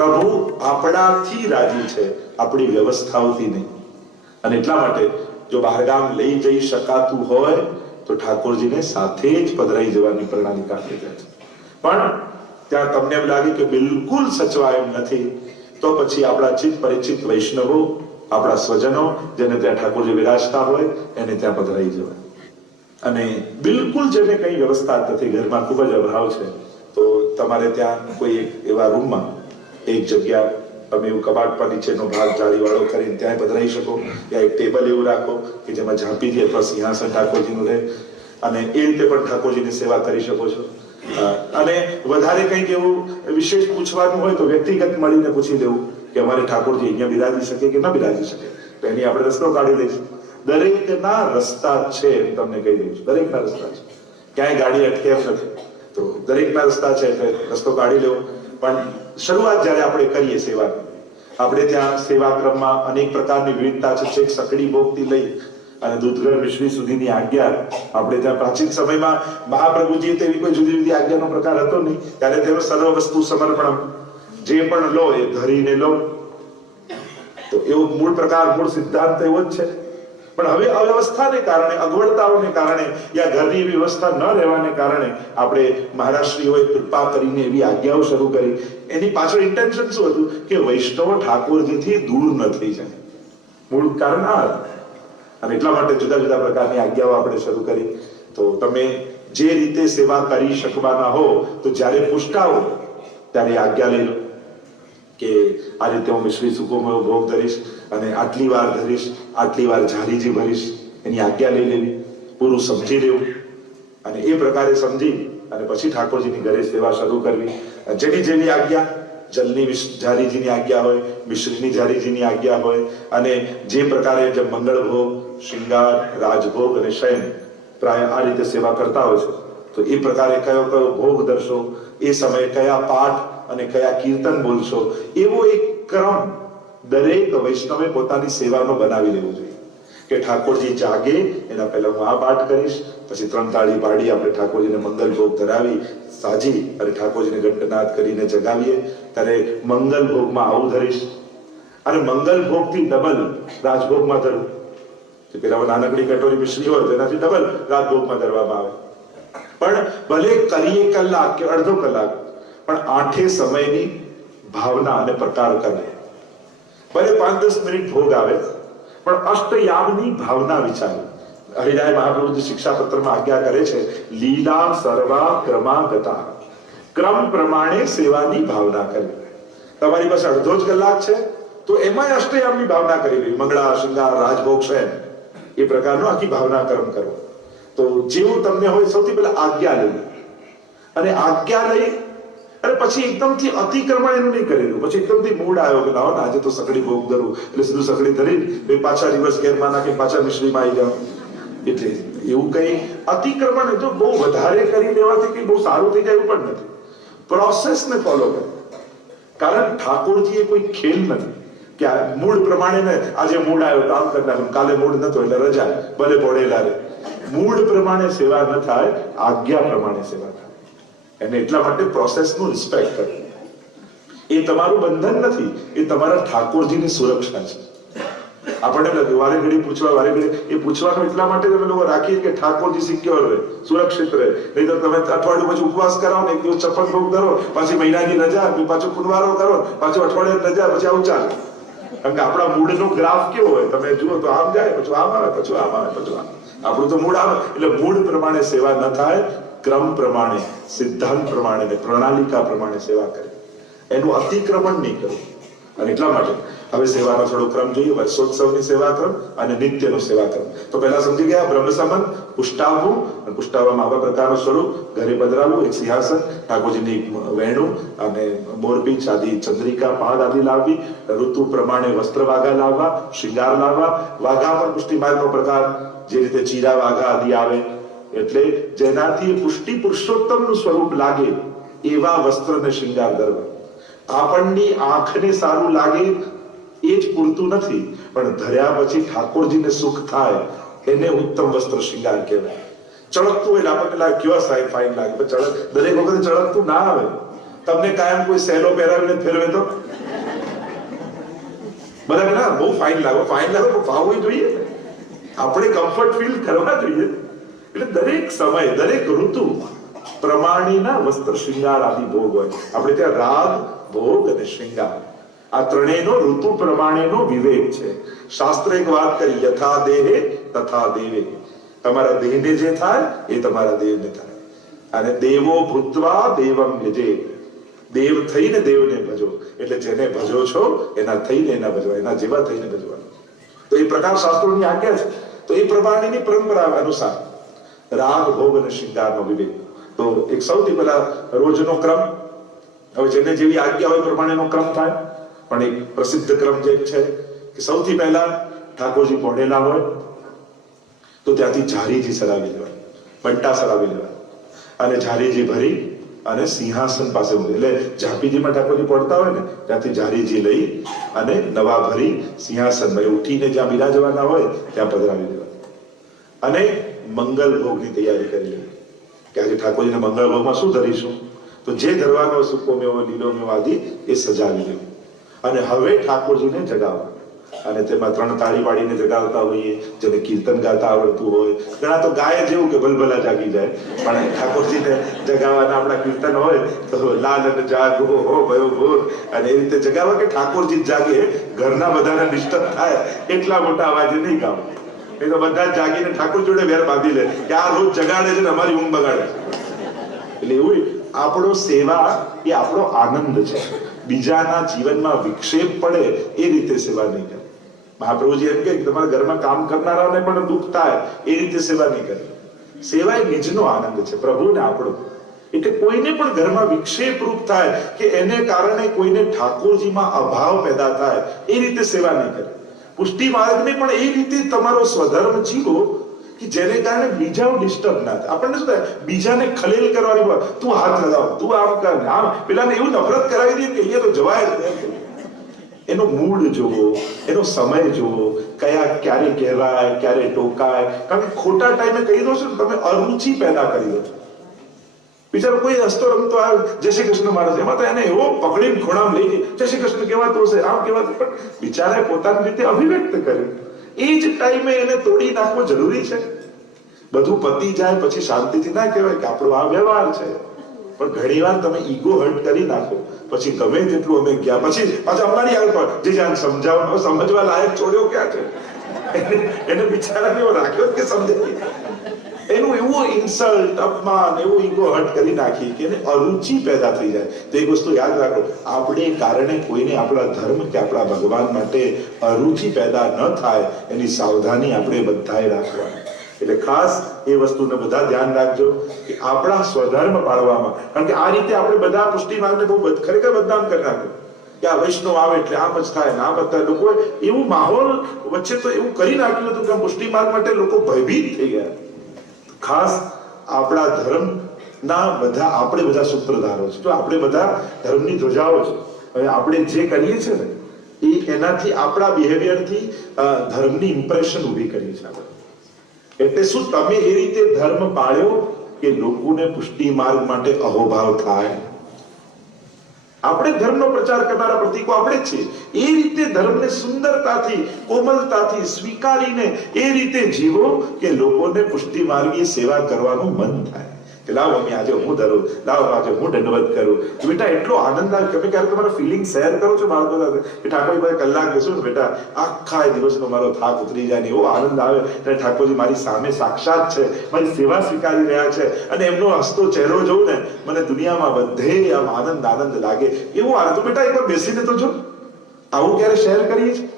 પ્રભુ આપણાથી રાજી છે, આપણી વ્યવસ્થાઓથી નહીં. અને એટલા માટે જો બહારગામ લઈ જઈ શકાતું હોય તો ઠાકોરજીને સાથે જ પધરાઈ જવાની પ્રણાલી કાઢી દે છે. પણ ત્યાં તમને એમ લાગે કે બિલકુલ સચવા એમ નથી, તો પછી આપણા ચિત્ત પરિચિત વૈષ્ણવો, આપણા સ્વજનો જેને ત્યાં ઠાકોરજી વિરાજતા હોય એને ત્યાં પધરાઈ જવાય. અને બિલકુલ જેને કઈ વ્યવસ્થા નથી, ઘરમાં ખૂબ જ અભાવ છે, તો તમારે ત્યાં કોઈ એવા રૂમમાં એક જગ્યા તમે એવું કબાટ પર નીચેનો ભાગ જાળીવાળો કરીને ત્યાં પધરાઈ શકો, યા એક ટેબલ એવું રાખો કે જેમાં ઝાંપીથી અથવા સિંહાસન ઠાકોરજીનું રહે, અને એ રીતે પણ ઠાકોરજીની સેવા કરી શકો છો. અને વધારે કંઈક એવું વિશેષ પૂછવાનું હોય તો વ્યક્તિગત મળીને પૂછી લેવું કે અમારે ઠાકોરજી અહીંયા બિરાજી શકે કે ન બિરાજી શકે, તો એની આપણે રસ્તો કાઢી લઈશું. દરેકના રસ્તા છે એમ તમને કહી દઉં છું, દરેકના રસ્તા છે, ક્યાંય ગાડી અટકે એમ નથી. તો દરેકના રસ્તા છે એટલે રસ્તો કાઢી લેવો. પણ શરૂઆત જ્યારે આપણે કરીએ સેવાની, આપણે ત્યાં સેવાક્રમમાં અનેક પ્રકારની વિવિધતા છે. છેક સકડી ભોગથી લઈ અને દૂધગર મિશ્રી સુધીની આજ્ઞા આપણે ત્યાં પ્રાચીન સમયમાં મહાપ્રભુજી તેવી કોઈ જુદી જુદી આજ્ઞાનો પ્રકાર હતો નહીં. ત્યારે તેનો સર્વ વસ્તુ સમર્પણ, જે પણ લો એ ધરીને લો, તો એવો મૂળ પ્રકાર, મૂળ સિદ્ધાંત એવો જ છે. પણ હવે અવ્યવસ્થાને કારણે, અગવડતાઓને કારણે, યા ઘરની વ્યવસ્થા ન રહેવાને કારણે આપણે મહારાષ્ટ્રીઓએ કૃપા કરીને એવી આજ્ઞાઓ શરૂ કરી. એની પાછળ ઇન્ટેન્શન શું હતું કે વૈષ્ણવ ઠાકોરજીથી દૂર ન થઈ જાય. મૂળ કારણ આ હતું. અને એટલા માટે જુદા જુદા પ્રકારની આજ્ઞાઓ આપણે શરૂ કરી. તો તમે જે રીતે સેવા કરી શકવાના હો તો જ્યારે પુષ્ટાવો ત્યારે આજ્ઞા લઈ લો કે આ રીતે હું મિશ્રી સૂકોમેવો ભોગ ધરીશ અને આટલી વાર ધરીશ, આટલી વાર ઝારીજી ભરીશ, એની આજ્ઞા લઈ લેવી, પૂરું સમજી લેવું. અને એ પ્રકારે સમજી અને પછી ઠાકોરજીની ઘરે સેવા શરૂ કરવી. જેની જેવી આજ્ઞા, જલની ઝારીજીની આજ્ઞા હોય, મિશ્રીની ઝારીજીની આજ્ઞા હોય, અને જે પ્રકારે જે મંગળ ભોગ, શૃંગાર, રાજભોગ અને શયન પ્રાય આ રીતે સેવા કરતા હોય છે, તો એ પ્રકારે કયો કયો ભોગ ધરશો, એ સમયે કયા પાઠ અને કયા કીર્તન બોલશો, એવો એક ક્રમ દરેક વૈષ્ણવે પોતાની સેવાનો બનાવી લેવો જોઈએ. કે ઠાકોરજી જાગે એના પહેલા હું આ પાઠ કરીશ, પછી 3 તાળી પાડી આપણે ઠાકોરજીને મંગલ ભોગ ધરાવી સાજી અને ઠાકોરજીને ઘંટનાદ કરીને જગાવીએ, ત્યારે મંગલ ભોગમાં આવું ધરીશ, અને મંગલ ભોગથી ડબલ રાજભોગમાં ધરવું. પેલા નાનકડી કટોરી મિશ્રી હોય તો એનાથી ડબલ રાજભોગમાં ધરવામાં આવે. પણ ભલે કરીએ કલાક કે અડધો કલાક, પણ 8 સમયની ભાવના અને પ્રકાર કરે. ભલે 5-10 મિનિટ ભોગ આવે, પણ અષ્ટયામની ભાવના વિચારે. હરિરાય મહાપ્રભુજી શિક્ષાપત્રમાં આજ્ઞા કરે છે, લીલા સર્વા ક્રમાગતા, ક્રમ પ્રમાણે સેવાની ભાવના કરવી. તમારી પાસે અડધો જ કલાક છે તો એમાં અષ્ટયામની ભાવના કરી લેવી, મંગળા, શૃંગાર, રાજભોગ, શયન, એ પ્રકારનો આખી ભાવના ક્રમ કરો. તો જેવું તમને હોય સૌથી પહેલા આજ્ઞા લેવી, અને આજ્ઞા લઈ અને પછી એકદમથી અતિક્રમણ એનું નહીં કરેલું. પછી એકદમથી મૂડ આવ્યો કે લાવો ને આજે તો સકડી ભોગ ધરું, એટલે સીધું સકડી ધરી પાછા રિવર્સ ગેરમાં નાખી પાછા મિશ્રીમાં આવી જાવ. એટલે એવું કઈ અતિક્રમણ તો બહુ વધારે કરી લેવાથી કઈ બહુ સારું થઈ જાય એવું પણ નથી. પ્રોસેસને ફોલો કરો. કારણ ઠાકોરજી એ કોઈ ખેલ નથી કે મૂડ પ્રમાણે ને આજે મૂડ આવ્યો તો આમ કરી નાખું, કાલે મૂડ નતો એટલે રજા, ભલે પડેલા રે. મૂડ પ્રમાણે સેવા ન થાય, આજ્ઞા પ્રમાણે સેવા થાય. અને એટલા માટે પ્રોસેસનું રિસ્પેક્ટ કરવું એ તમારું બંધન નથી, એ તમારા ઠાકોરજીની સુરક્ષા છે. આપણને લાગે વારે ઘડી પૂછવા, વારે ઘડી એ પૂછવાનું એટલા માટે તમે લોકો રાખીએ કે ઠાકોરજી સિક્યોર રહે, સુરક્ષિત રહે. નહીં તો તમે અઠવાડિયું પછી ઉપવાસ કરાવો ને, એક દિવસ 56 ભોગ ધરો, પાછી મહિનાની રજા, પાછો પુનવારો કરો, પાછું અઠવાડિયાની રજા, પછી આવું ચાલે. કારણ કે આપણા મૂડનો ગ્રાફ કેવો હોય તમે જુઓ તો આમ જાય, પછી આમ આવે, પછી આમ આવે, પછી આમ. આપણું તો મૂડ આવે એટલે મૂડ પ્રમાણે સેવા ન થાય, ક્રમ પ્રમાણે, સિદ્ધાંત પ્રમાણે ને પ્રણાલિકા પ્રમાણે સેવા કરે. એનું અતિક્રમણ નહીં કરવું. અને એટલા માટે હવે સેવાનો થોડો ક્રમ જોઈએ. વર્ષોત્સવની સેવા ક્રમ અને નિત્યનો સેવા ક્રમ. તો પહેલા સમજી ગયા, બ્રહ્મ સંબંધ, પુષ્ટાવવું, અને પુષ્ટાવવામાં આવા પ્રકારનું સ્વરૂપ, ઘરે પધરાવવું, એક સિંહાસન, ઠાકોરજીની વેણું અને મોરપીંછ આદિ, ચંદ્રિકા, પાદ આદિ લાવવી, ઋતુ પ્રમાણે વસ્ત્ર વાઘા લાવવા, શૃંગાર લાવવા. વાઘા પણ પુષ્ટિ માર્ગનો પ્રકાર, જે રીતે ચીરા વાઘા આદિ આવે, એટલે જેનાથી પુષ્ટિ પુરુષોત્તમનું સ્વરૂપ લાગે એવા વસ્ત્ર ને શૃંગાર ધરવા. આપણની આંખને સારું લાગે એ જ પૂરતું નથી, પણ ધર્યા પછી ઠાકોરજીને સુખ થાય એને ઉત્તમ વસ્ત્ર શૃંગાર કહેવાય. ચળકતું એટલે આપણને લાગે કેવા ફાઇન લાગે, પણ દરેક વખતે ચળકતું ના આવે. તમને કાયમ કોઈ સહેલો પહેરાવીને ફેરવે તો બધા ના બહુ ફાઇન લાગો તો ફાવવું જોઈએ. આપણે કમ્ફર્ટ ફીલ કરવા જોઈએ. એટલે દરેક સમય દરેક ઋતુ પ્રમાણેના વસ્ત્ર શૃંગાર આદિ ભોગ હોય. આપણે ત્યાં રાગ, ભોગ અને શૃંગાર આ ત્રણેયનો ઋતુ પ્રમાણેનો વિવેક છે. શાસ્ત્રે એક વાત કરી, યથા દેહે તથા દેવે. તમારા દેહને જે થાય એ તમારા દેવને થાય. અને દેવો ભૂત્વા દેવમ યજે. દેવ થઈને દેવને ભજો. એટલે જેને ભજો છો એના થઈને એના ભજવા, એના જેવા થઈને ભજવા. તો એ પ્રકાર શાસ્ત્રોની આજ્ઞા છે. તો એ પ્રમાણેની પરંપરા અનુસાર રાગ, ભોગ અને શૃંગારનો વિવેક. તો એક સૌથી પહેલા રોજનો ક્રમ, હવે જેને જેવી આજ્ઞા હોય પ્રમાણેનો ક્રમ થાય. પણ એક પ્રસિદ્ધ ક્રમ જે છે કે સૌથી પહેલા ઠાકોરજી પહોળેલા હોય તો ત્યાંથી ઝારીજી સરાવી લેવાય, બંટા સરાવી લેવાય અને ઝારીજી ભરી અને સિંહાસન પાસે મૂકે. એટલે ઝાપીજીમાં ઠાકોરજી પડતા હોય ને ત્યાંથી ઝારીજી લઈ અને નવા ભરી સિંહાસનમાં ઉઠીને જ્યાં બિરાજવાના હોય ત્યાં પધરાવી દેવા. અને મંગલ ભોગની તૈયારી કરી લેવી કે આજે ઠાકોરજીને મંગળ ભોગમાં શું ધરીશું, તો જે ધરવાનો સૂકો મેવો, લીલો મેવો આદિ એ સજાવી લેવું. અને હવે ઠાકોરજીને જગાવવા. અને તેમાં 3 તાળી પાડીને જગાવતા હોઈએ. જેને કીર્તન ગાતા આવડતું હોય, ઘણા તો ગાય જેવું કે ભલભલા જાગી જાય, પણ ઠાકોરજીને જગાવવાના આપણા કીર્તન હોય તો લાલન જાગો હો ભયો ભોર, અને એ રીતે જગાવવા કે ઠાકોરજી જાગે, ઘરના બધાને ડિસ્ટર્બ થાય એટલા મોટા અવાજે નહીં ગાવ. એ તો બધા જાગીને ઠાકોર જોડે વેર બાંધી લે કે આ રોજ જગાડે છે ને અમારી ઊંઘ બગાડે છે. એટલે એવું આપણો સેવા એ આપણો આનંદ છે. બીજાના જીવનમાં વિક્ષેપ પડે એ રીતે સેવા નહીં કરે. મહાપ્રભુજી એમ કે તમારા ઘરમાં કામ કરનારાને પણ દુઃખ થાય એ રીતે સેવા નહીં કરે. સેવા એ નિજનો આનંદ છે, પ્રભુને આપણો. એટલે કોઈને પણ ઘરમાં વિક્ષેપ રૂપ થાય કે એને કારણે કોઈને ઠાકોરજીમાં અભાવ પેદા થાય એ રીતે સેવા નહીં કરે. પુષ્ટિ માર્ગને પણ એ રીતે તમારો સ્વધર્મ જીવો કે જેને કારણે બીજાઓ ડિસ્ટર્બ ના થાય. આપણને શું થાય, બીજાને ખલેલ કરવાની, તું હાથ લગાવ, તું આમ કર, આમ પેલાને એવું નફરત કરાવી દે કે અહીંયા તો જવાય જ નહીં. એનો મૂડ જોવો, એનો સમય જોવો, ક્યારે કહેવાય, ક્યારે ટોકાય. કારણ કે ખોટા ટાઈમે કહી દો છો ને તમે અરુચિ પેદા કરી દો. બિચારો કોઈ હસતો રમતો આ જય શ્રી કૃષ્ણ માણસ, એમાં તો એને એવો પકડીને ખોણામ લઈ જઈ જય શ્રી કૃષ્ણ કહેવાતું હશે, આમ કહેવાતું, પણ બિચારાએ પોતાની રીતે અભિવ્યક્ત કર્યું. એ જ ટાઈમે એને તોડી નાખવો જરૂરી છે. બધું પતી જાય પછી શાંતિથી ના કહેવાય કે આપણો આ વ્યવહાર છે. પણ ઘણી વાર તમે ઈગો હર્ટ કરી નાખો, પછી ગમે તેટલું અમે ગયા પછી પાછા અમારી આગળ પર જે જ્યાં સમજવા લાયક છોડ્યો ક્યાં છે, એને બિચારાને એવો રાખ્યો કે સમજે. એનું એવું ઇન્સલ્ટ, અપમાન, એવું ઈગો હર્ટ કરી નાખી કે એને અરુચિ પેદા થઈ જાય. તો એક વસ્તુ યાદ રાખો, આપણે કારણે કોઈને આપણા ધર્મ કે આપણા ભગવાન માટે અરુચિ પેદા ન થાય એની સાવધાની આપણે બધાએ રાખવાની. એટલે ખાસ એ વસ્તુને બધા ધ્યાન રાખજો કે આપણા સ્વધર્મ પાળવામાં. કારણ કે આ રીતે આપણે બધા પુષ્ટિ માર્ગને બહુ ખરેખર બદનામ કરી નાખ્યું કે આ વૈષ્ણવ આવે એટલે આમ જ થાય ને આ બધા લોકો એવું માહોલ વચ્ચે તો એવું કરી નાખ્યું હતું કે પુષ્ટિ માર્ગ માટે લોકો ભયભીત થઈ ગયા. ખાસ આપણા ધર્મના આપણે બધા સૂત્રધારો છે. જો આપણે બધા ધર્મની ધ્વજાઓ છે. હવે આપણે જે કરીએ છીએ ને એ એનાથી આપણા બિહેવિયરથી ધર્મની ઇમ્પ્રેશન ઊભી કરીએ છીએ આપણે. એટલે શું તમે એ રીતે ધર્મ પાળ્યો કે લોકોને પુષ્ટિ માર્ગ માટે અહોભાવ થાય? આપણે ધર્મનો પ્રચાર કરનારા પ્રતીકો આપણે જ છીએ. એ રીતે ધર્મને સુંદરતાથી, કોમલતાથી સ્વીકારીને એ રીતે જીવો કે લોકોને પુષ્ટિ માર્ગીય સેવા કરવાનું મન થાય કે લાવો મમ્મી આજે હું ધરું, લાવો આજે હું દંડવત કરું. બેટા એટલો આનંદ આવે. તમે ક્યારે તમારા ફિલિંગ શેર કરો છો બાળકો સાથે કે ઠાકોરજી પાસે કલાક બેસો ને બેટા આખા દિવસનો મારો થાક ઉતરી જાય ને એવો આનંદ આવે. અને ઠાકોરજી મારી સામે સાક્ષાત છે, મારી સેવા સ્વીકારી રહ્યા છે અને એમનો હસતો ચહેરો જોઉં ને મને દુનિયામાં બધે આમ આનંદ લાગે. એવો આનંદ. તો બેટા એકવાર બેસીને તો જો. આવું ક્યારે શેર કરીએ છીએ?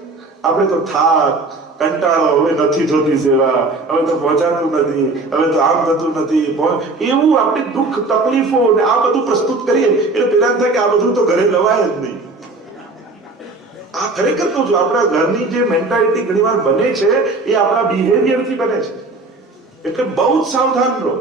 આપણે તો થાક, કંટાળો, હવે નથી થતી સેવા, હવે તો પહોંચાતું નથી, હવે તો આમ થતું નથી, એવું આપણે દુઃખ, તકલીફો ને આ બધું પ્રસ્તુત કરીએ એટલે પેલા થાય કે આ બધું તો ઘરે લવાય જ નહીં. આ ખરેખર તો જો આપણા ઘરની જે મેન્ટાલિટી ઘણીવાર બને છે એ આપણા બિહેવિયરથી બને છે. એટલે બહુ જ સાવધાન રહો.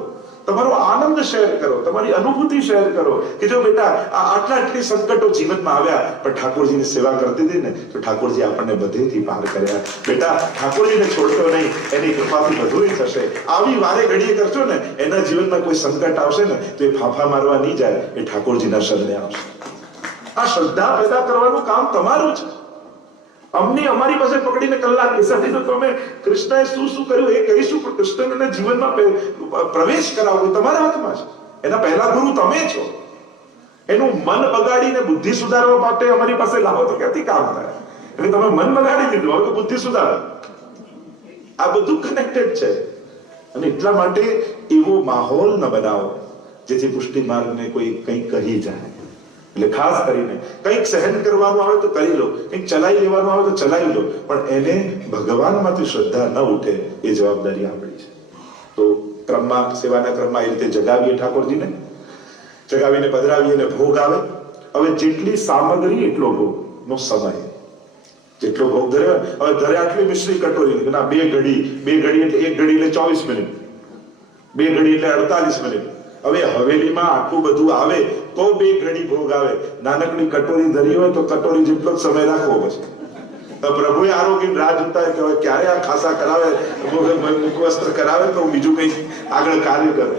તમારો આનંદ શેર કરો, તમારી અનુભૂતિ શેર કરો કે જો બેટા આટલી સંકટો જીવનમાં આવ્યા પણ ઠાકોરજીની સેવા કરતી હતી ને તો ઠાકોરજી આપણને બધેથી પાર કર્યા. બેટા ઠાકોરજીને છોડતો નહીં, એની કૃપાથી બધું થશે. આવી વારે ઘડીએ કરશો ને, એના જીવનમાં કોઈ સંકટ આવશે ને તો એ ફાફા મારવા નહીં જાય, એ ઠાકોરજીના શરણે આવશે. આ શ્રદ્ધા પેદા કરવાનું કામ તમારું છે. અમને અમારી પાસે પકડીને કલાક બેસાડી તો અમે કૃષ્ણએ શું શું કર્યું એ કહીશું, પણ કૃષ્ણને જીવનમાં પ્રવેશ કરાવવો તમારા હાથમાં છે. એના પહેલા ગુરુ તમે છો. એનું મન બગાડીને બુદ્ધિ સુધારવા માટે અમારી પાસે લાવો તો ક્યાંથી કામ થાય? એટલે તમે મન બગાડી દીધું, હવે તો બુદ્ધિ સુધારો. આ બધું કનેક્ટેડ છે. અને એટલા માટે એવો માહોલ ન બનાવો જેથી પુષ્ટિ માર્ગને કોઈ કંઈ કહી જાય. એટલે ખાસ કરીને કંઈક સહન કરવાનું આવે તો કરી લો, કંઈક ચલાવી લેવાનું આવે તો ચલાવી લો, પણ એને ભગવાનમાંથી શ્રદ્ધા ન ઉઠે એ જવાબદારી આપણી છે. તો ક્રમમાં, સેવાના ક્રમમાં એ રીતે જગાવીએ ઠાકોરજીને, જગાવીને પધરાવીએ અને ભોગ આવે. હવે જેટલી સામગ્રી એટલો ભોગનો સમય, જેટલો ભોગ ધર્યો. હવે ધરે આટલી મિશ્રી કટોરી, ના 2 ઘડી એટલે 1 ઘડી એટલે 24 મિનિટ, 2 ઘડી એટલે 48 મિનિટ. હવે હવેલીમાં આટલું બધું આવે તો 2 ઘડી ભોગ આવે. નાનકડી કટોરી ધરી હોય તો કટોરી જેટલો જ સમય રાખવો. પછી પ્રભુએ આરોગ્ય રાહ જોતા હોય કે હવે ક્યારે આ ખાસા કરાવે, મુખવસ્ત્ર કરાવે તો બીજું કંઈક આગળ કાર્ય કરે.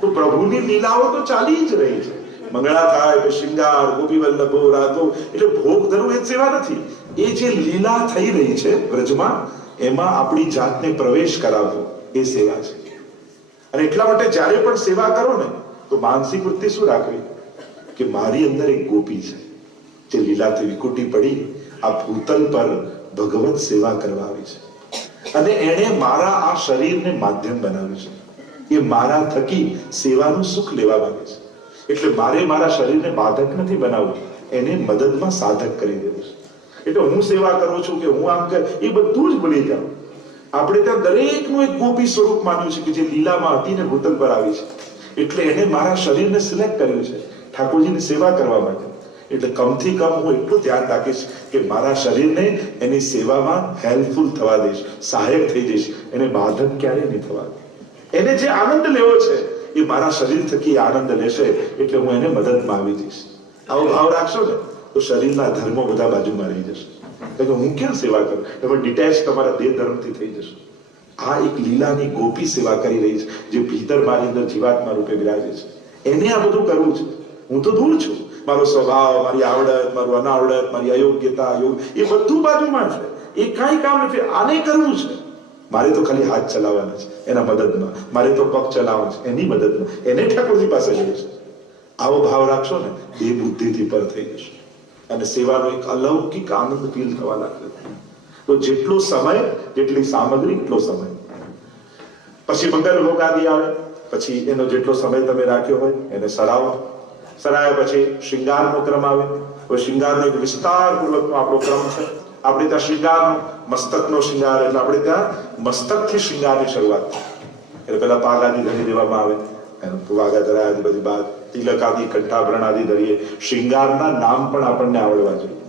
તો પ્રભુની લીલાઓ તો ચાલી જ રહી છે. મંગળા થાય કે શૃંગાર, ગોપી વલ્લભો, રાતો, એટલે ભોગ ધરવું એ સેવા નથી. એ જે લીલા થઈ રહી છે વ્રજમાં, એમાં આપણી જાતને પ્રવેશ કરાવવો એ સેવા છે. અને એટલા માટે જ્યારે પણ સેવા કરો ને તો માનસિક વૃત્તિ શું રાખવી કે મારી અંદર એક ગોપી છે જે લીલાથી વિકુટી પડી આ ભૂતલ પર ભગવત સેવા કરવા આવી છે, અને એણે મારા આ શરીરને માધ્યમ બનાવ્યું છે. એ મારા થકી સેવાનું સુખ લેવા માંગે છે. એટલે મારે મારા શરીરને બાધક નથી બનાવવું, એને મદદમાં સાધક કરી દેવું છે. એટલે હું સેવા કરું છું કે હું આમ કે એ બધું જ ભૂલી જાઉં. આપણે ત્યાં દરેકનું એક ગોપી સ્વરૂપ માન્યું છે કે જે લીલામાં હતી ને ભૂતલ પર આવી છે. એટલે એને મારા શરીરને સિલેક્ટ કર્યું છે ઠાકોરજીની સેવા કરવા માટે. એટલે કમથી કમ હું એટલું ધ્યાન રાખીશ કે મારા શરીરને એની સેવામાં હેલ્પફુલ થવા દઈશ, સહાયક થઈ જઈશ, એને બાધક ક્યારેય નહીં થવા દઈશ. એને જે આનંદ લેવો છે એ મારા શરીર થકી આનંદ લેશે, એટલે હું એને મદદમાં આવી જઈશ. આવો ભાવ રાખશો ને તો શરીરના ધર્મો બધા બાજુમાં રહી જશે. હું ક્યાં સેવા કરું, તમે ડિટેચ તમારા દેહ ધર્મથી થઈ જશો. આ એક લીલાની ગોપી સેવા કરી રહી છે જે ભીતર મારી અંદર જીવાત્મા રૂપે બિરાજે છે. એને આ બધું કરવું છે. હું તો દૂર છું. મારો સ્વભાવ, મારી આવડત, મારું અનાવડત, મારી અયોગ્યતા, એ બધું બાજુમાં છે. એ કાંઈ કામ નથી. આને કરવું છે. મારે તો ખાલી હાથ ચલાવવાના છે એના મદદમાં, મારે તો પગ ચલાવવાનો છે એની મદદમાં, એને ઠાકોરજી પાસે જવું છે. આવો ભાવ રાખશો ને એ બુદ્ધિથી પર થઈ જશે અને સેવાનો એક અલૌકિક આનંદ ફીલ થવા લાગશે. તો જેટલો સમય, જેટલી સામગ્રી, એટલો સમય. પછી મંગલ ભોગ આદિ આવે, પછી એનો જેટલો સમય તમે રાખ્યો હોય એને સરાવો. સરાયા પછી શૃંગારનો ક્રમ આવે. હવે શૃંગારનો એક વિસ્તારપૂર્વકનો આપણો ક્રમ છે. આપણે ત્યાં શૃંગારનો મસ્તકનો શૃંગાર, એટલે આપણે ત્યાં મસ્તકથી શૃંગારની શરૂઆત થાય. એટલે પેલા પાગ આદિ ધરી દેવામાં આવે, વાઘા ધરાય આદિ બધી બાદ, તિલક આદિ, કંઠાભરણ આદિ ધરીએ. શૃંગારના નામ પણ આપણને આવડવા જોઈએ.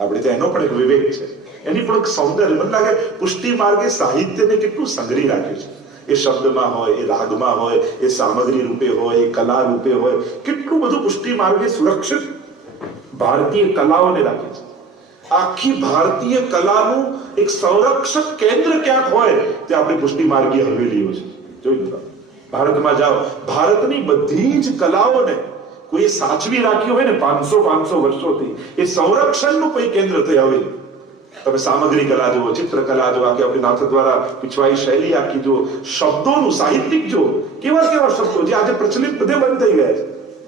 આપણે ત્યાં એનો પણ એક વિવેક છે, એની પણ એક સૌંદર્ય. મને લાગે પુષ્ટિ માર્ગે સાહિત્યને કેટલું સંગ્રહી રાખ્યું છે. એ શબ્દમાં હોય, એ રાગમાં હોય, એ સામગ્રી રૂપે હોય, એ કલા રૂપે હોય, કેટલું બધું પુષ્ટિ માર્ગે સુરક્ષિત ભારતીય કલાઓને રાખે છે. આખી ભારતીય કલાનું એક સંરક્ષક કેન્દ્ર ક્યાંક હોય તે આપણી પુષ્ટિ માર્ગીય હવેલીઓ છે. જોઈ લો, ભારતમાં જાઓ, ભારતની બધી જ કલાઓને કોઈ સાચવી રાખી હોય ને 500 વર્ષોથી, એ સંરક્ષણનું કોઈ કેન્દ્ર થઈ હવેલી. તમે સામગ્રી કલા જુઓ, ચિત્રકલા જુઓ, કે આપણી નાથ દ્વારા પીછવાઈ શૈલી આખી જુઓ, શબ્દોનું સાહિત્યિક જુઓ, કેવા કેવા શબ્દો જે આજે પ્રચલિત બધે બંધ થઈ ગયા છે.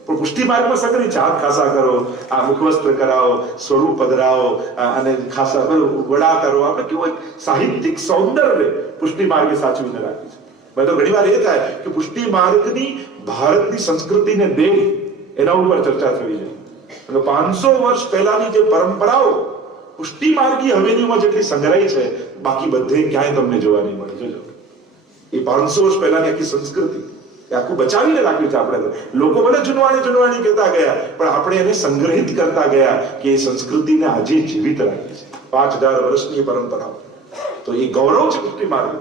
પણ પુષ્ટિ માર્ગમાં સગરી ચાંદ ખાસા કરો, આ મુખવસ્ત્ર કરાવો, સ્વરૂપ પધરાવો અને ખાસા વડા કરો. આપણે કેવું સાહિત્યિક સૌંદર્ય પુષ્ટિ માર્ગે સાચવીને રાખી છે. મેં તો ઘણી વાર એ થાય કે પુષ્ટિ માર્ગની ભારતની સંસ્કૃતિને દેહ એના ઉપર ચર્ચા થવી જોઈએ. 500 વર્ષ પહેલાની જે પરંપરાઓ પુષ્ટિ માર્ગી હવેલીમાં જેટલી સંગ્રહી છે, બાકી બધે ક્યાંય તમને જોવા નહીં મળે. જોજો, એ 500 વર્ષ પહેલાની આખી સંસ્કૃતિ આખું બચાવીને રાખ્યું છે. આપણે લોકો ભલે જુનવાણી કહેતા ગયા, પણ આપણે એને સંગ્રહિત કરતા ગયા કે એ સંસ્કૃતિને આજે જીવિત રાખી છે. 5000 વર્ષની પરંપરાઓ. તો એ ગૌરવ છે પુષ્ટિ માર્ગ.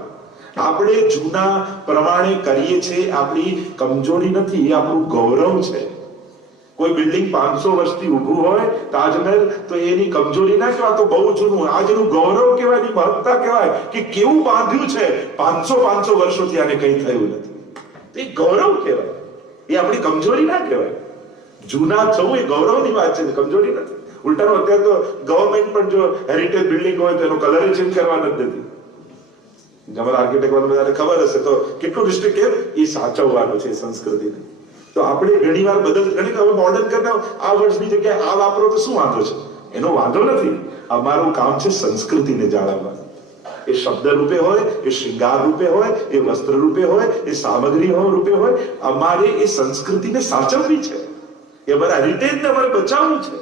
આપણે જૂના પ્રમાણે કરીએ છીએ, આપણી કમજોરી નથી, એ આપણું ગૌરવ છે. કોઈ બિલ્ડિંગ 500 વર્ષથી ઊભું હોય, તાજમહેલ, તો એની કમજોરી ના કહેવાય, તો બહુ જૂનું, આજનું ગૌરવ કહેવાય, એની મહત્તા કહેવાય કે કેવું બાંધ્યું છે, 500 વર્ષોથી આને કંઈ થયું નથી. એ ગૌરવ કહેવાય, એ આપણી કમજોરી ના કહેવાય. જૂના થવું એ ગૌરવની વાત છે, કમજોરી નથી. ઉલટાનું અત્યારે તો ગવર્મેન્ટ પણ જો હેરિટેજ બિલ્ડિંગ હોય તો એનો કલર ચેન્જ કરવાનો જ નથી. અમારા આર્કિટેક્ટ બધાને ખબર હશે તો કેટલું રિસ્ટ્રિક્ટ, કેમ? એ સાચવવાનું છે સંસ્કૃતિને. તો આપણે ઘણીવાર હવે મોડર્ન કરીને આ વર્ષની જગ્યાએ આ વાપરો તો શું વાંધો છે? એનો વાંધો નથી. અમારું કામ છે સંસ્કૃતિને જાળવવાનું. એ શબ્દ રૂપે હોય, એ શૃંગાર રૂપે હોય, એ વસ્ત્ર રૂપે હોય, એ સામગ્રી રૂપે હોય, અમારે એ સંસ્કૃતિને સાચવવી છે. એ અમારા હેરિટેજને અમારે બચાવવું છે,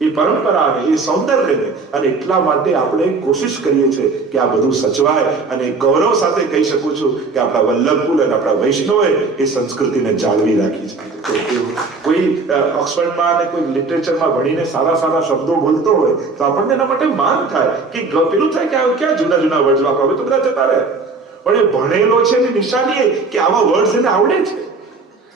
એ પરંપરાને, એ સૌંદર્યને. અને એટલા માટે આપણે કોશિશ કરીએ છીએ કે આ બધું સચવાય. અને ગૌરવ સાથે કહી શકું છું કે આપણા વલ્લભકુલ અને આપણા વૈષ્ણવે એ સંસ્કૃતિને જાળવી રાખી છે. કોઈ ઓક્સફર્ડમાં અને કોઈ લિટરેચરમાં ભણીને સારા સારા શબ્દો બોલતો હોય તો આપણને એના માટે માન થાય કે પેલું થાય કે ક્યાં જૂના જૂના વર્ડ્સ વાપરો, હવે તો બધા જતા રહે. પણ એ ભણેલો છે એની નિશાની એ કે આવા વર્ડ્સ એને આવડે છે.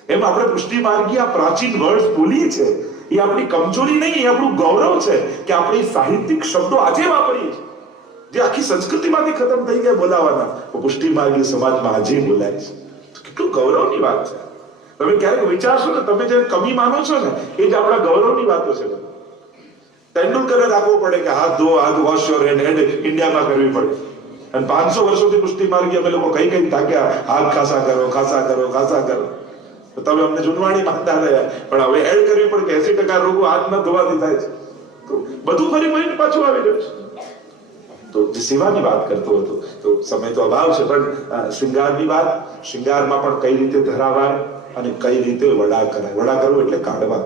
એમ આપણે પુષ્ટિમાર્ગી આ પ્રાચીન વર્ડ્સ બોલીએ છીએ, એ આપણી કમજોરી નહીં, એ આપણું ગૌરવ છે કે આપણે સાહિત્યિક શબ્દો આજે વાપરીએ છીએ, જે આખી સંસ્કૃતિમાંથી ખતમ થઈ ગયા બોલાવાના, પુષ્ટિમાર્ગી સમાજમાં આજે બોલાય છે. કેટલું ગૌરવની વાત છે. તમે ક્યારેક વિચારશો ને, તમે જે કમી માનો છો ને, એ જ આપણા ગૌરવની વાતો છે. તેંડુલકરે રાખવો પડે કે હાથ ધો, હાથ વોશ યોર હેન્ડ ઇન્ડિયામાં કરવી પડે. અને 500 વર્ષોથી પુષ્ટિમાર્ગી અમે લોકો કઈ તાક્યા, હાથ ખાસા કરો, ખાસા કરો, ખાસા કરો. તમે અમને જૂનવાણી માનતા રહ્યા, પણ હવે એડ કરવી પડે કે 80% રોગો હાથ ન ધોવાથી થાય છે. તો બધું ફરી ફરીને પાછું આવી રહ્યું છે. તો જે સેવાની વાત કરતો હતો, તો સમય તો અભાવ છે, પણ શૃંગારની વાત, શૃંગારમાં પણ કઈ રીતે ધરાવાય અને કઈ રીતે વડા કરાય. વડા કરવું એટલે કાઢવા.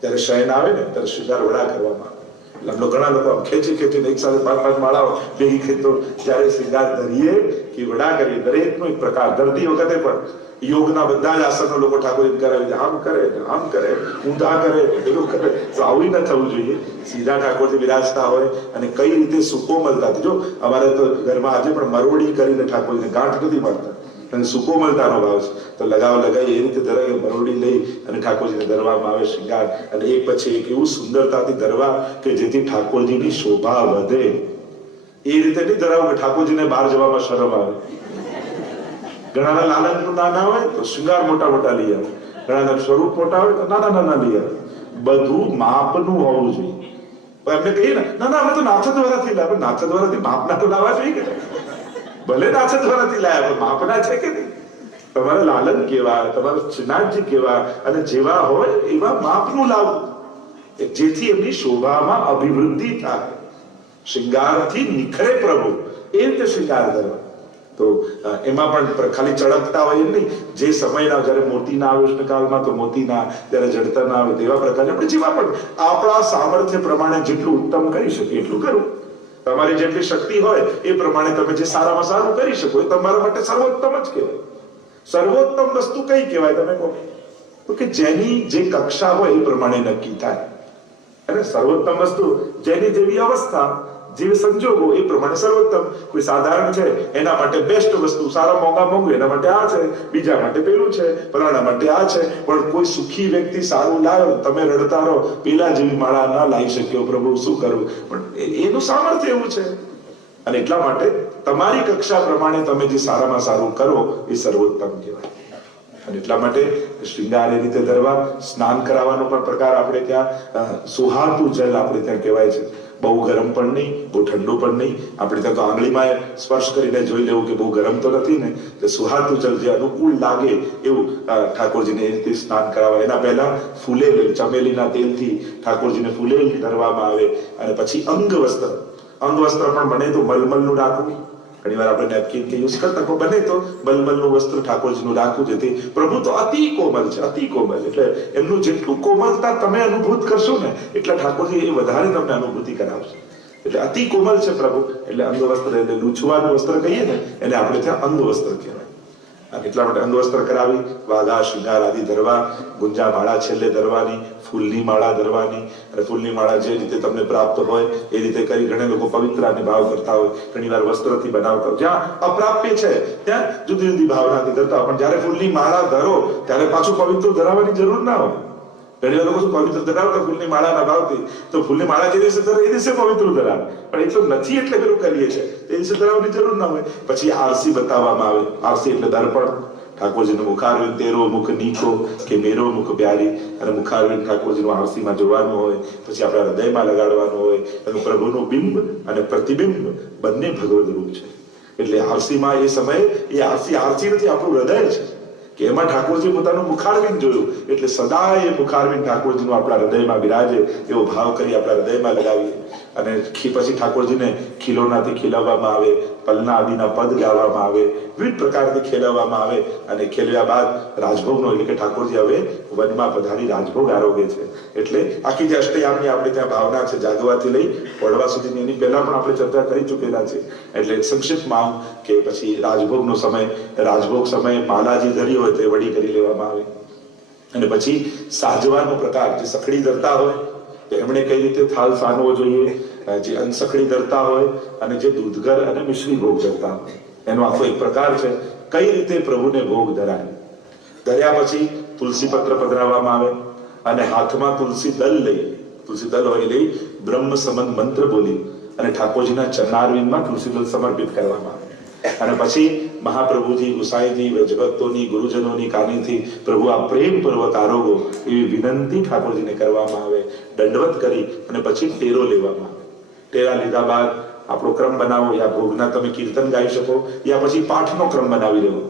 જયારે શયન આવે ને ત્યારે શૃંગાર વડા કરવામાં આવે. ઘણા લોકો આમ ખેંચીને એક સાથે 5-5 માળાઓ ભેગી ખેંચતો. જયારે શૃંગાર ધરીએ કે વડા કરીએ, દરેકનો એક પ્રકાર. ધરતી વખતે પણ યોગના બધા જ આસનો લોકો ઠાકોરજી કરાવી, આમ કરે, ઊંધા કરે, પેલું કરે. તો આવું ન થવું જોઈએ. સીધા ઠાકોરજી વિરાજતા હોય અને કઈ રીતે સુકોમલતાથી. જો અમારે તો ઘરમાં આજે પણ મરોડી કરીને ઠાકોરજીને ગાંઠ નથી મારતા, અને સુકોમલતાનો ભાવ છે. તો લગાવી એ રીતે ધરાવે, મરોડી લઈ અને ઠાકોરજીને ધરવામાં આવે શૃંગાર. અને એક પછી એક એવું સુંદરતાથી ધરવા કે જેથી ઠાકોરજીની શોભા વધે. એ રીતે નહીં ધરાવું કે ઠાકોરજીને બહાર જવામાં શરમ આવે. ઘણાના લાલનનું નાના હોય તો શૃંગાર મોટા મોટા લઈ આવે, ઘણાના સ્વરૂપ મોટા હોય તો નાના નાના લઈ આવે. બધું માપનું હોવું જોઈએ. એમને કહીએ ને, ના અમે તો નાથદ્વારાથી લાવે. નાથદ્વારાથી માપના તો લાવવા જોઈએ કે ભલે નાથદ્વારાથી લાવ્યા, પણ માપના છે કે નહીં? તમારે લાલન કેવા, તમારે શ્રીનાથજી કેવા અને જેવા હોય એવા માપનું લાવવું, જેથી એમની શોભામાં અભિવૃદ્ધિ થાય, શૃંગારથી નિખરે પ્રભુ. એ રીતે શૃંગાર કરવા. તો એમાં પણ ખાલી ચળકતા હોય એમ નહીં. જે સમયના, જયારે મોતીના આવે કાળમાં તો મોતીના, જયારે જડતરના આવે તેવા પ્રકારે આપણે જેવા પણ આપણા સામર્થ્ય પ્રમાણે જેટલું ઉત્તમ કરી શકીએ એટલું કરવું. તમારી જેટલી શક્તિ હોય એ પ્રમાણે તમે જે સારામાં સારું કરી શકો એ તમારા માટે સર્વોત્તમ જ કહેવાય. સર્વોત્તમ વસ્તુ કઈ કહેવાય તમે કહો? તો કે જેની જે કક્ષા હોય એ પ્રમાણે નક્કી થાય. અને સર્વોત્તમ વસ્તુ જેની જેવી અવસ્થા, જે સંજોગો એ પ્રમાણે સર્વોત્તમ. કોઈ સાધારણ છે એના માટે બેસ્ટ વસ્તુ, સારા મોંઘું એના માટે આ છે, બીજા માટે પેલું છે, ફલાણા માટે આ છે. પણ કોઈ સુખી વ્યક્તિ સારું લાવ્યો, તમે રડતા રહો, પેલા જેવી માળા ના લાવી શક્યો, પ્રભુ શું કરવું? પણ એનું સામર્થ્ય એવું છે. અને એટલા માટે તમારી કક્ષા પ્રમાણે તમે જે સારામાં સારું કરો એ સર્વોત્તમ કહેવાય. અને એટલા માટે શૃંગાર એ રીતે ધરવા. સ્નાન કરાવવાનો પણ પ્રકાર આપણે ત્યાં સુહાતું જલ આપણે ત્યાં કહેવાય છે. બહુ ગરમ પણ નહીં, બહુ ઠંડુ પણ નહીં. આપણે ત્યાં તો આંગળીમાં સ્પર્શ કરીને જોઈ લેવું કે બહુ ગરમ તો નથી ને. તો સુહાતું જલ જે અનુકૂળ લાગે એવું ઠાકોરજીને એ રીતે સ્નાન કરાવવા. એના પહેલા ફૂલેલ ચમેલીના તેલથી ઠાકોરજીને ફૂલેલ ધરવામાં આવે. અને પછી અંગ વસ્ત્ર પણ બને તો મલમલનું રાખવું. ઘણી વાર આપણે નેપકિન કે યુઝ કરતા, પણ બને તો મલમલનું વસ્ત્ર ઠાકોરજીનું રાખવું. જેથી પ્રભુ તો અતિ કોમલ છે, અતિ કોમલ. એટલે એમનું જેટલું કોમલતા તમે અનુભૂત કરશો ને એટલા ઠાકોરજી એ વધારે તમને અનુભૂતિ કરાવશે. એટલે અતિ કોમલ છે પ્રભુ. એટલે અંગ વસ્ત્ર, એટલે લૂછવાનું વસ્ત્ર કહીએ ને એને આપણે ત્યાં અંગ વસ્ત્ર કહેવાય. અને એટલા માટે અંગવસ્ત્ર કરાવી, વાઘા શૃંગાર આદિ ધરવા, ગુંજા માળા છેલ્લે ધરવાની, ફૂલની માળા ધરવાની, અને ફૂલની માળા જે રીતે તમને પ્રાપ્ત હોય એ રીતે કરી. ઘણા લોકો પવિત્ર અને ભાવ કરતા હોય, ઘણી વાર વસ્ત્રથી બનાવતા હોય. જ્યાં અપ્રાપ્ય છે ત્યાં જુદી જુદી ભાવનાથી ધરતા હોય, પણ જયારે ફૂલની માળા ધરો ત્યારે પાછું પવિત્ર ધરાવવાની જરૂર ના હોય. ઘણી વાર લોકો શું પવિત્ર ધરાવતા ફૂલની માળાના ભાવથી, તો ફૂલની માળા જે દિવસે ધરે એ દિવસે પવિત્ર ધરાવે, પણ એટલું નથી એટલે પેલું કરીએ છીએ, એ દિવસે ધરાવવાની જરૂર ના હોય. પછી આરસી બતાવવામાં આવે. આરસી એટલે દર્પણ. ઠાકોરજીનું મુખારવિંદ તેરો મુખ નીકો કે મેરો મુખ પ્યારી, અને મુખારવિંદ ઠાકોરજીનું આરસીમાં જોવાનું હોય, પછી આપણા હૃદયમાં લગાડવાનું હોય. અને પ્રભુનું બિંબ અને પ્રતિબિંબ બંને ભગવદ રૂપ છે. એટલે આરસીમાં એ સમયે એ આરસી નથી, આપણું હૃદય છે કે એમાં ઠાકોરજી પોતાનું મુખારવિંદ જોયું, એટલે સદા એ મુખારવિંદ ઠાકોરજીનું આપણા હૃદયમાં બિરાજે એવો ભાવ કરી આપણા હૃદયમાં લગાવીએ. અને પછી ઠાકોરજીને ખીલોનાથી ખીલવવામાં આવે, પલના આદિના પદ ગાવામાં આવે, વિવિધ પ્રકારથી ખેલવવામાં આવે. અને ખેલ્યા બાદ રાજભોગનો, એટલે કે ઠાકોરજી હવે વનમાં પધારી રાજભોગ આરોગે છે. એટલે આખી જે અષ્ટયામની આપણે ત્યાં ભાવના છે, જાગવાથી લઈ પડવા સુધીની, એની પહેલા પણ આપણે ચર્ચા કરી ચૂકેલા છે. એટલે સંક્ષિપ્તમાં કે પછી રાજભોગનો સમય, રાજભોગ સમયે માલાજી ધરી હોય તો એ વડી કરી લેવામાં આવે. અને પછી સાજવાનો પ્રકાર, જે સખડી ધરતા હોય તો એમણે કઈ રીતે થાળ સાનવો જોઈએ, જે અનસખડી ધરતા હોય અને જે દૂધગર અને મિશ્રી ભોગ ધરતા હોય, એનો આખો એક પ્રકાર છે. કઈ રીતે પ્રભુને ભોગ ધરાય. ધર્યા પછી તુલસી પત્ર પધરાવવામાં આવે, અને હાથમાં તુલસી દલ હોય લઈ બ્રહ્મ સમન મંત્ર બોલી અને ઠાકોરજીના ચરણારવિંદમાં તુલસી દલ સમર્પિત કરવામાં આવે. અને પછી મહાપ્રભુજી, ગુસાઈજી, વ્રજભક્તોની, ગુરુજનોની કાનીથી પ્રભુ આ પ્રેમ પૂર્વક આરોગો એવી વિનંતી ઠાકોરજીને કરવામાં આવે. દંડવત કરી અને પછી ટેરો લેવામાં આવે. ટેરા લીધા બાદ આપણો ક્રમ બનાવો, યા ભોગના તમે કીર્તન ગાઈ શકો, યા પછી પાઠનો ક્રમ બનાવી લેવો.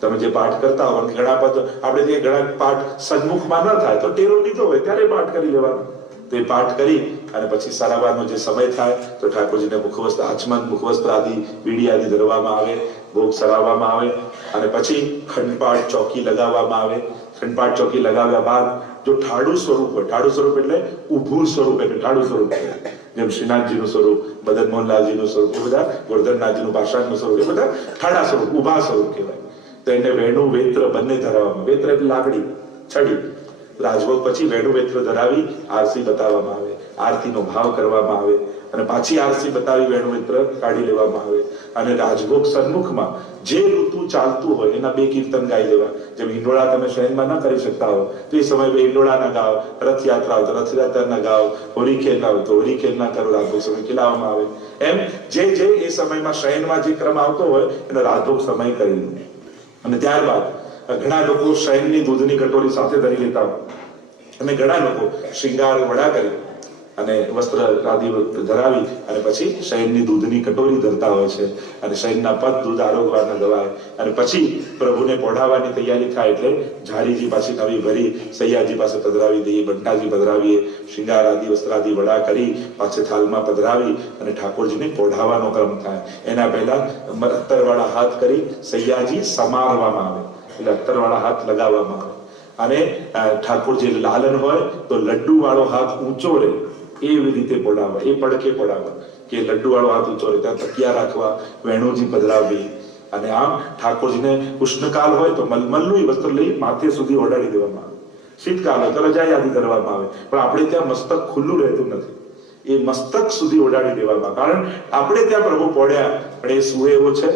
તમે જે પાઠ કરતા હો, ઘણા પદ આપણે જે ઘણા પાઠ સન્મુખમાં ન થાય તો ટેરો લીધો હોય ત્યારે પાઠ કરી લેવાનો. તો એ પાઠ કરી અને પછી સરાવાનો જે સમય થાય તો ઠાકોરજીને મુખવસ્ત્ર, આચમન, મુખવસ્ત્ર આદિ, બીડી આદિ ધરવામાં આવે, ભોગ સરાવવામાં આવે. અને પછી ખંડપાઠ ચોકી લગાવવામાં આવે. ખંડપાઠ ચોકી લગાવ્યા બાદ જો ઠાડું સ્વરૂપ હોય, ઠાડું સ્વરૂપ એટલે ઊભું સ્વરૂપ, એટલે ઠાડું સ્વરૂપ, જેમ શ્રીનાથજીનું સ્વરૂપ, મદન મોહનલાલજીનું સ્વરૂપ, એ બધા ગોરધનનાથજીનું પાષાણનું સ્વરૂપ, એ બધા ઠાડા સ્વરૂપ, ઊભા સ્વરૂપ કહેવાય. તો એને વેણુ વેત્ર બંને ધરાવવામાં. વેત્ર એટલે લાકડી, છડી. રાજભોગ પછી વેણુ વેત્ર ધરાવી આરસી બતાવવામાં આવે, આરતીનો ભાવ કરવામાં આવે, અને પાછી આરસી બતાવી વેણુ વેત્ર કાઢી લેવામાં આવે. અને રાજભોગ સન્મુખમાં જે ઋતુ ચાલતું હોય એના બે કીર્તન ગાઈ લેવા. જેમ હિંડોળા તમે શયનમાં ન કરી શકતા હો તો એ સમયે બે હિંડોળાના ગાઓ, રથયાત્રા હોય તો રથયાત્રાના ગાઓ, હોળી ખેલના હોય તો હોળી ખેલના કરો, રાજભોગ સમય ખેલાવવામાં આવે. એમ જે એ સમયમાં શયનમાં જે ક્રમ આવતો હોય એનો રાજભોગ સમય કરી લો. અને ત્યારબાદ ઘણા લોકો શયનની દૂધની કટોરી સાથે ધરી લેતા હોય, અને ઘણા લોકો શૃંગાર વડા કરી અને વસ્ત્ર આદિ ધરાવી અને પછી શયનની દૂધની કટોરી ધરતા હોય છે. અને શયનના પદ દૂધ આરોગવાના ગવાય. અને પછી પ્રભુને પોઢાવવાની તૈયારી થાય એટલે ઝાડીજી પાછી નવી ભરી સૈયાજી પાસે પધરાવી દઈએ, બંટાજી પધરાવીએ, શૃંગાર આદિ વસ્ત્ર આદિ વડા કરી પાછે થાલમાં પધરાવી અને ઠાકોરજીને પોઢાવવાનો ક્રમ થાય. એના પહેલા અત્તરવાળા હાથ કરી સૈયાજી સમારવામાં આવે, એટલે અત્તરવાળા હાથ લગાવવામાં આવે. અને ઠાકોરજી લાલન હોય તો લડ્ડુ વાળો હાથ ઊંચો રહે એવી રીતે પોડાવવા, એ પડકે પોડાવવા કે લડ્ડુ વાળો હાથ ઊંચો રહે, ત્યાં તકિયા રાખવા, વેણુજી પધરાવવી. અને આમ ઠાકોરજીને ઉષ્ણકાલ હોય તો મલમલનું વસ્ત્ર લઈ માથે સુધી ઓડાડી દેવામાં આવે. શીતકાલ હોય તો રજાઈ આદિ કરવામાં આવે. પણ આપણે ત્યાં મસ્તક ખુલ્લું રહેતું નથી, એ મસ્તક સુધી ઓડાડી દેવામાં. કારણ આપણે ત્યાં પ્રભુ પોડ્યા પણ એ સુએ એવો છે,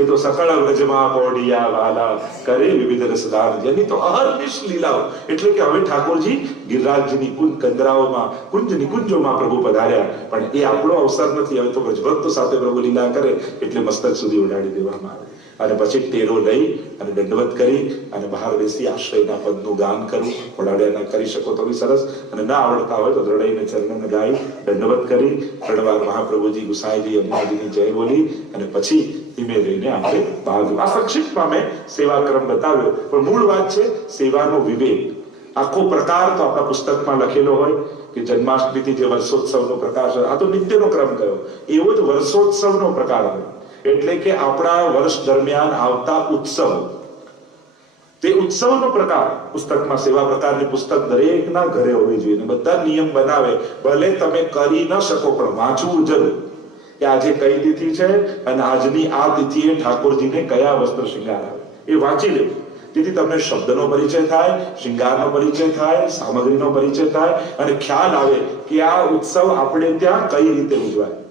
એ તો સકળ વ્રજમાં પોડિયા વાલા કરે વિવિધ રસદાન, જેની તો અહર્નિશ લીલાઓ. એટલે કે હવે ઠાકોરજી ગિરિરાજની કુંજ કંદરાઓમાં, કુંજ નિકુંજોમાં પ્રભુ પધાર્યા, પણ એ આપણો અવસર નથી. હવે તો વ્રજભક્તો સાથે પ્રભુ લીલા કરે એટલે મસ્તક સુધી ઉડાડી દેવામાં આવે. અને પછી ટેરો લઈ અને દંડવત કરી અને બહાર બેસી આશ્રયના પદનું ગાન કરવું. ઓડાડ્યા ન કરી શકો તો બી સરસ, અને ના આવડતા હોય તો દ્રઢઈને ચરણને ગાઈ દંડવત કરી 3 વાર મહાપ્રભુજી, ગુસાઈજી, અમ્માજીની જય બોલી અને પછી ધીમે રહીને આપણે બહાર. આ સંક્ષિપ્તમાં મેં સેવાક્રમ બતાવ્યો, પણ મૂળ વાત છે સેવાનો વિવેક. આખો પ્રકાર તો આપણા પુસ્તકમાં લખેલો હોય કે જન્માષ્ટમીથી જે વર્ષોત્સવનો પ્રકાર છે, આ તો નિત્યનો ક્રમ કયો, એવો જ વર્ષોત્સવનો પ્રકાર હોય. એટલે કે આપણા વર્ષ દરમિયાન આવતા ઉત્સવ, તે ઉત્સવનો પ્રકાર પુસ્તકમાં, સેવા પ્રકારની પુસ્તક દરેકના ઘરે હોવી જોઈએ. બધા નિયમ બનાવે, ભલે તમે કરી ન શકો પણ વાંચવું જરૂર કે આજે કઈ તિથિ છે અને આજની આ તિથિએ ઠાકોરજીને કયા વસ્ત્ર શૃંગાર આવે. એ વાંચી લેવું, જેથી તમને શબ્દનો પરિચય થાય, શૃંગારનો પરિચય થાય, સામગ્રીનો પરિચય થાય અને ખ્યાલ આવે કે આ ઉત્સવ આપણે ત્યાં કઈ રીતે ઉજવાય.